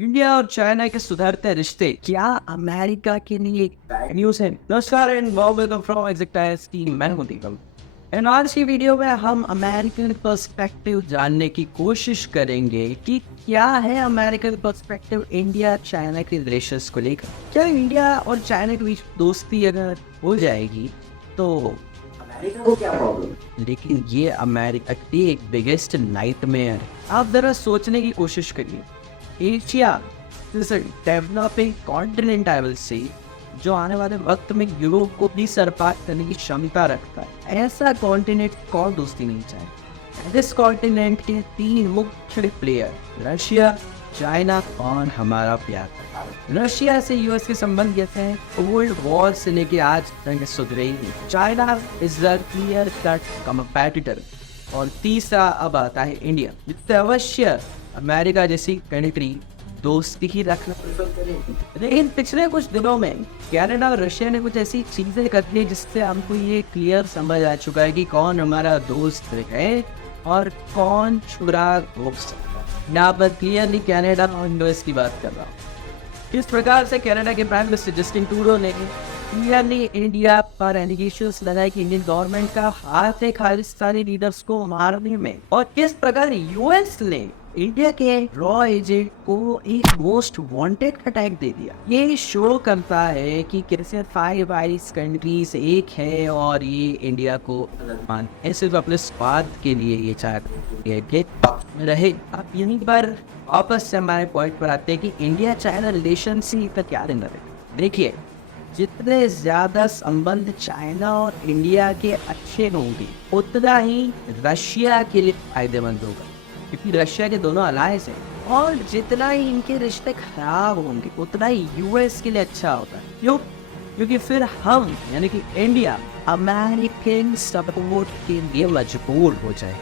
India और China के सुधरते रिश्ते क्या अमेरिका के लिए एक बैड न्यूज है? नमस्कार एंड वेलकम फ्रॉम एग्जैक्टाइज टीम। मैं हूं दीपक एंड आज की वीडियो में हम अमेरिकन पर्सपेक्टिव जानने की कोशिश करेंगे कि क्या है अमेरिकन पर्सपेक्टिव इंडिया चाइना के रिलेशंस को लेकर। क्या इंडिया और चाइना के बीच दोस्ती अगर हो जाएगी तो अमेरिका को क्या प्रॉब्लम? लेकिन ये अमेरिका की एक बिगेस्ट नाइटमेयर। आप जरा सोचने की कोशिश करिए। Asia is a developing continent, I will say, जो आने वाले वक्त में यूरोप को भी सरपार करने की क्षमता रखता है। ऐसा कॉन्टिनेंट कौन दोस्ती नहीं चाहे। इस कॉन्टिनेंट के तीन मुख्य प्लेयर, रशिया, चाइना और हमारा प्यार। रशिया से यूएस के संबंध जैसे हैं कोल्ड वॉर से लेके आज तक सुधरे ही नहीं। China is the clear cut competitor. और तीसरा अब आता है इंडिया, जिससे अवश्य अमेरिका जैसी कंट्री दोस्ती ही रखना प्रेफर करेगी। लेकिन पिछले कुछ दिनों में कनाडा और रशिया ने कुछ ऐसी चीजें कर दी जिससे हमको ये क्लियर समझ आ चुका है कि कौन हमारा दोस्त है और कौन छुरा दोस्त। यहाँ पर क्लियरली कनाडा और यूएस की बात कर रहा हूँ। इस प्रकार से कनाडा के प्राइम मिनिस्टर जस्टिन ट्रूडो ने क्लियरली इंडिया पर एलिगेशंस लगाए कि इंडियन गवर्नमेंट का हाथ है खालिस्तानी लीडर्स को मारने में। और किस प्रकार यूएस ने इंडिया के रॉ एजेंट को एक मोस्ट वांटेड अटैक दे दिया। ये शो करता है कि कैसे फाइव आइज कंट्रीज एक है और ये इंडिया को सिर्फ अपने स्वार्थ के लिए ये चाहते रहे। अब यहीं पर वापस से हमारे पॉइंट पर आते हैं कि इंडिया चाइना रिलेशन से का क्या लेना है। देखिए, जितने ज्यादा संबंध चाइना और इंडिया के अच्छे होंगे उतना ही रशिया के लिए फायदेमंद होगा, क्योंकि रशिया के दोनों अलायंस हैं। और जितना ही इनके रिश्ते खराब होंगे उतना ही यूएस के लिए अच्छा होता है। क्यों? क्योंकि फिर हम यानी कि इंडिया अमेरिकन सपोर्ट के लिए मजबूर हो जाए।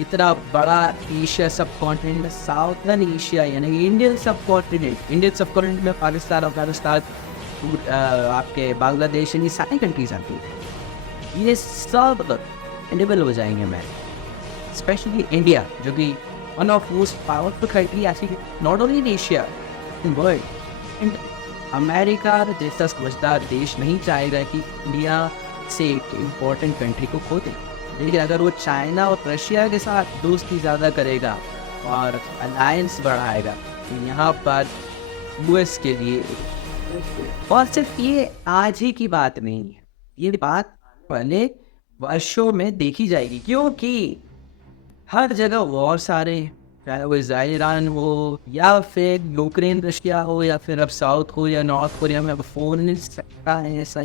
इतना बड़ा एशिया सब कॉन्टिनेंट में साउथर्न एशिया यानी कि इंडियन सब कॉन्टिनेंट में पाकिस्तान, अफगानिस्तान, आपके बांग्लादेश, ये सारी कंट्रीज आती है। ये सब इनेबल हो जाएंगे अमेरिका, स्पेशली इंडिया जो कि one of most powerful country actually not only in Asia, in world. And America जैसा समझदार देश नहीं चाहेगा कि इंडिया से एक इम्पोर्टेंट कंट्री को खो दे। लेकिन अगर वो चाइना और रशिया के साथ दोस्ती ज़्यादा करेगा और अलायंस बढ़ाएगा तो यहाँ पर यूएस के लिए, और सिर्फ ये आज ही की बात नहीं है, ये बात पहले वर्षों में देखी जाएगी। क्योंकि हर जगह वॉर सारे, चाहे वो इजराइल ईरान हो या फिर यूक्रेन रशिया हो या फिर अब साउथ कोरिया नॉर्थ कोरिया में अब फोन नहीं सकता है ऐसा,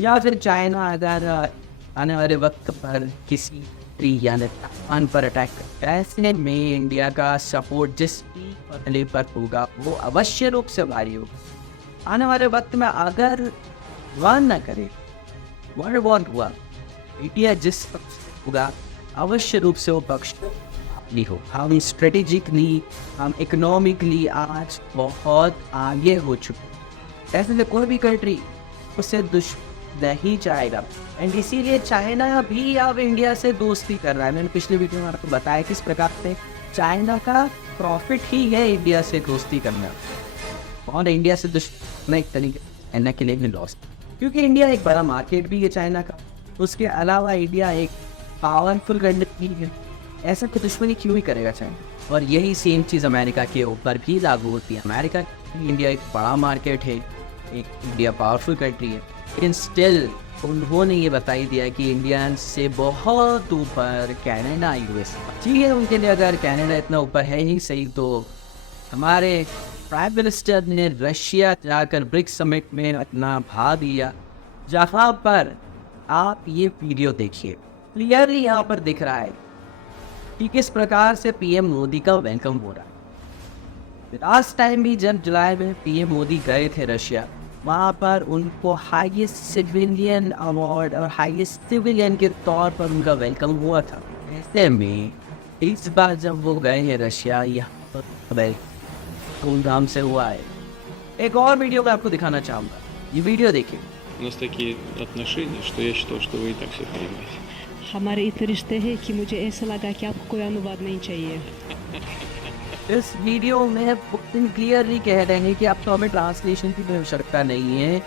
या फिर चाइना अगर आने वाले वक्त पर किसी यानी ताइवान पर अटैक कर, ऐसे में इंडिया का सपोर्ट जिस भी पर होगा वो अवश्य रूप से भारी होगा। आने वाले वक्त में अगर वन न करे, वर्ल्ड वॉर हुआ, इंडिया जिस पक्ष होगा अवश्य रूप से वो पक्ष नहीं हो। हम स्ट्रेटेजिकली, हम इकोनॉमिकली आज बहुत आगे हो चुके। ऐसे में कोई भी कंट्री उससे दुश्मन नहीं चाहेगा। एंड इसीलिए चाइना भी अब इंडिया से दोस्ती कर रहा है। मैंने पिछले वीडियो में आपको बताया किस प्रकार से चाइना का प्रॉफिट ही है इंडिया से दोस्ती करना, और इंडिया से दुश्मन एक तरीके के लिए भी लॉस, क्योंकि इंडिया एक बड़ा मार्केट भी है चाइना का। उसके अलावा इंडिया एक पावरफुल कंट्री है। ऐसा कि दुश्मनी क्यों ही करेगा चाइना। और यही सेम चीज़ अमेरिका के ऊपर भी लागू होती है। अमेरिका, इंडिया एक बड़ा मार्केट है, एक इंडिया पावरफुल कंट्री है, लेकिन स्टिल उन्होंने ये बताई दिया कि इंडिया से बहुत ऊपर कनाडा, यूएस। ठीक है, उनके लिए अगर कनाडा इतना ऊपर है ही सही, तो हमारे प्राइम मिनिस्टर ने रशिया जाकर ब्रिक्स समिट में अपना भाग लिया, जहाँ पर आप ये वीडियो देखिए, क्लियरली यहाँ पर दिख रहा है कि किस प्रकार से पीएम मोदी का वेलकम हो रहा है। लास्ट टाइम भी जब जुलाई में पीएम मोदी गए थे रशिया, वहाँ पर उनको हाईएस्ट सिविलियन अवार्ड और हाईएस्ट सिविलियन के तौर पर उनका वेलकम हुआ था। ऐसे में इस बार जब वो गए हैं रशिया, यहाँ पर धूमधाम से हुआ है। एक और वीडियो मैं आपको दिखाना चाहूँगा, ये वीडियो देखिए। У нас такие отношения, что я считал, что вы и так все понимаете. हमारे इतने रिश्ते हैं कि मुझे ऐसा लगा कि आपको कोई अनुवाद नहीं चाहिए। इस वीडियो में पुतिन क्लियरली कह रहे हैं कि अब तो हमें ट्रांसलेशन की कोई आवश्यकता नहीं है।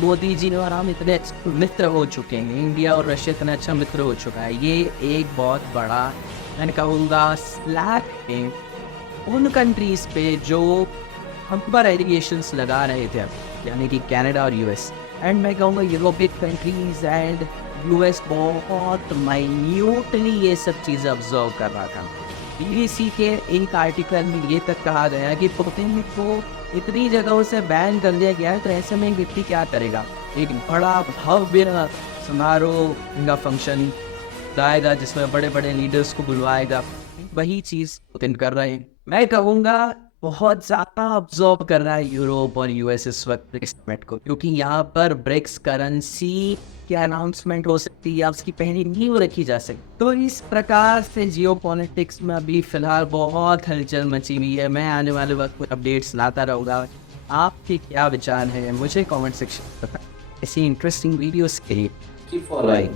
मोदी जी और हम इतने अच्छे मित्र हो चुके हैं, इंडिया और रशिया इतना अच्छा मित्र हो चुका है। ये एक बहुत बड़ा मैं कहूँगा स्लैक है उन कंट्रीज़ पे जो हम पर एलिगेशंस लगा रहे थे, यानी कि कनाडा और यूएस। एंड मैं कहूँगा यूरोपियन कंट्रीज एंड यूएस बहुत माइन्यूटली ये सब चीज़ें ऑब्जर्व कर रहा था। बीबीसी के एक आर्टिकल में ये तक कहा गया कि पुतिन को इतनी जगहों से बैन कर दिया गया है, तो ऐसे में व्यक्ति क्या करेगा? एक बड़ा भव्य समारोह का फंक्शन लाएगा जिसमें बड़े बड़े लीडर्स को बुलवाएगा। वही चीज़ पुतिन कर रहे हैं। मैं कहूँगा बहुत ज़्यादा ऑब्जर्व कर रहा है यूरोप और यूएस इस वक्त ब्रिक्स समिट को, क्योंकि यहाँ पर ब्रिक्स करेंसी की अनाउंसमेंट हो सकती है या उसकी पहली नींव रखी जा सकती। तो इस प्रकार से जियोपॉलिटिक्स में अभी फिलहाल बहुत हलचल मची हुई है। मैं आने वाले वक्त में अपडेट्स लाता रहूँगा। आपके क्या विचार हैं मुझे कमेंट सेक्शन में बताएं। ऐसी इंटरेस्टिंग वीडियोस के लिए कीप फॉलोइंग।